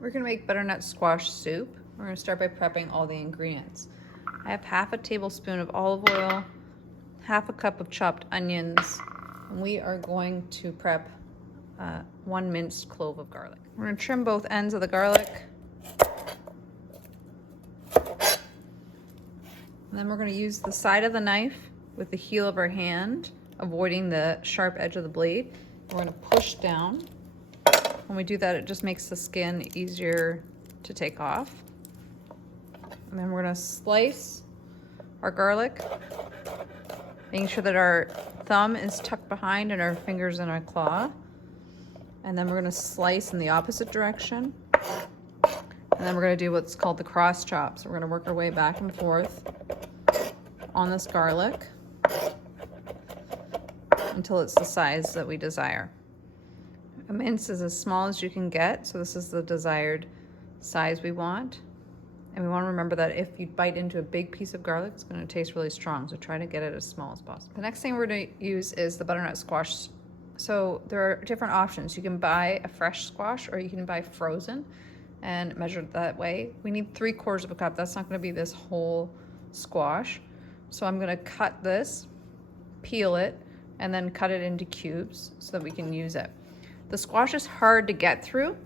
We're gonna make butternut squash soup. We're gonna start by prepping all the ingredients. I have half a tablespoon of olive oil, half a cup of chopped onions, and we are going to prep 1 minced clove of garlic. We're gonna trim both ends of the garlic. And then we're gonna use the side of the knife with the heel of our hand, avoiding the sharp edge of the blade. We're gonna push down. When we do that, it just makes the skin easier to take off. And then we're gonna slice our garlic, making sure that our thumb is tucked behind and our fingers in our claw. And then we're gonna slice in the opposite direction. And then we're gonna do what's called the cross chop. So we're gonna work our way back and forth on this garlic until it's the size that we desire. A mince is as small as you can get, so this is the desired size we want. And we want to remember that if you bite into a big piece of garlic, it's going to taste really strong, so try to get it as small as possible. The next thing we're going to use is the butternut squash. So there are different options. You can buy a fresh squash or you can buy frozen and measure it that way. We need 3/4 of a cup. That's not going to be this whole squash. So I'm going to cut this, peel it, and then cut it into cubes so that we can use it. The squash is hard to get through,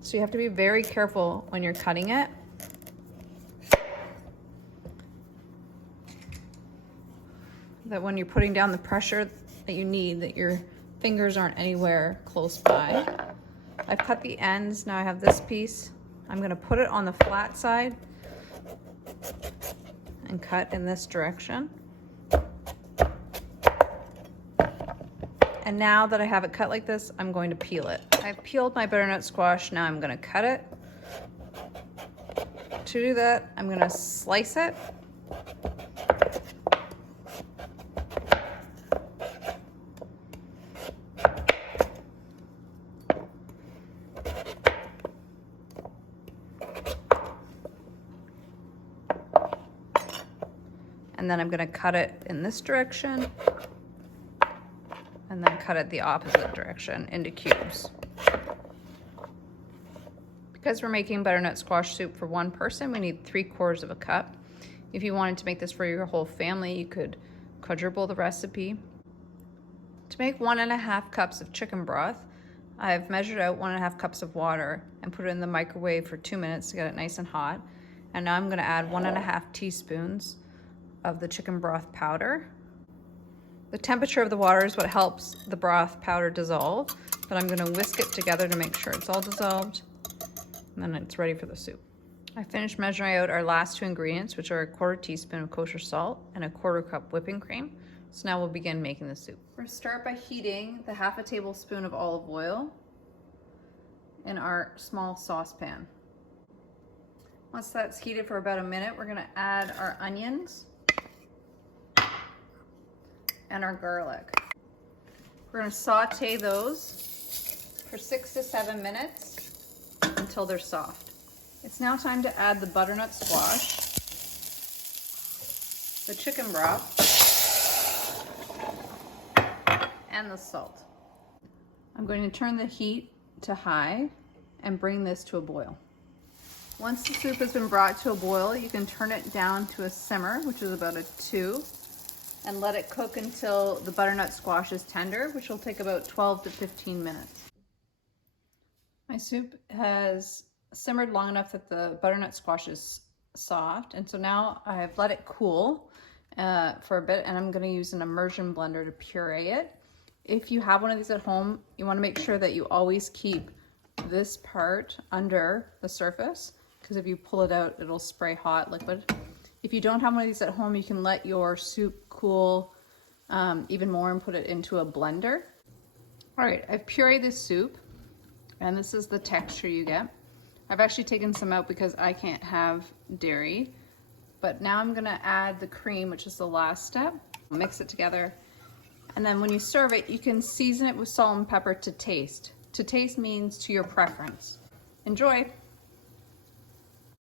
so you have to be very careful when you're cutting it. That when you're putting down the pressure that you need, that your fingers aren't anywhere close by. I've cut the ends, now I have this piece. I'm gonna put it on the flat side and cut in this direction. And now that I have it cut like this, I'm going to peel it. I've peeled my butternut squash, now I'm gonna cut it. To do that, I'm gonna slice it. And then I'm gonna cut it in this direction. And then cut it the opposite direction into cubes. Because we're making butternut squash soup for one person, we need 3/4 of a cup. If you wanted to make this for your whole family, you could quadruple the recipe. To make 1.5 cups of chicken broth, I've measured out 1.5 cups of water and put it in the microwave for 2 minutes to get it nice and hot. And now I'm gonna add 1.5 teaspoons of the chicken broth powder. The temperature of the water is what helps the broth powder dissolve, but I'm gonna whisk it together to make sure it's all dissolved, and then it's ready for the soup. I finished measuring out our last 2 ingredients, which are 1/4 teaspoon of kosher salt and 1/4 cup whipping cream. So now we'll begin making the soup. We're gonna start by heating the 1/2 tablespoon of olive oil in our small saucepan. Once that's heated for about a minute, we're gonna add our onions and our garlic. We're gonna saute those for 6 to 7 minutes until they're soft. It's now time to add the butternut squash, the chicken broth, and the salt. I'm going to turn the heat to high and bring this to a boil. Once the soup has been brought to a boil, you can turn it down to a simmer, which is about a 2. And let it cook until the butternut squash is tender, which will take about 12 to 15 minutes. My soup has simmered long enough that the butternut squash is soft, and so now I have let it cool for a bit, and I'm gonna use an immersion blender to puree it. If you have one of these at home, you wanna make sure that you always keep this part under the surface, because if you pull it out, it'll spray hot liquid. If you don't have one of these at home, you can let your soup cool even more and put it into a blender. All right, I've pureed this soup, and this is the texture you get. I've actually taken some out because I can't have dairy, but now I'm gonna add the cream, which is the last step. Mix it together, and then when you serve it, you can season it with salt and pepper to taste. To taste means to your preference. Enjoy.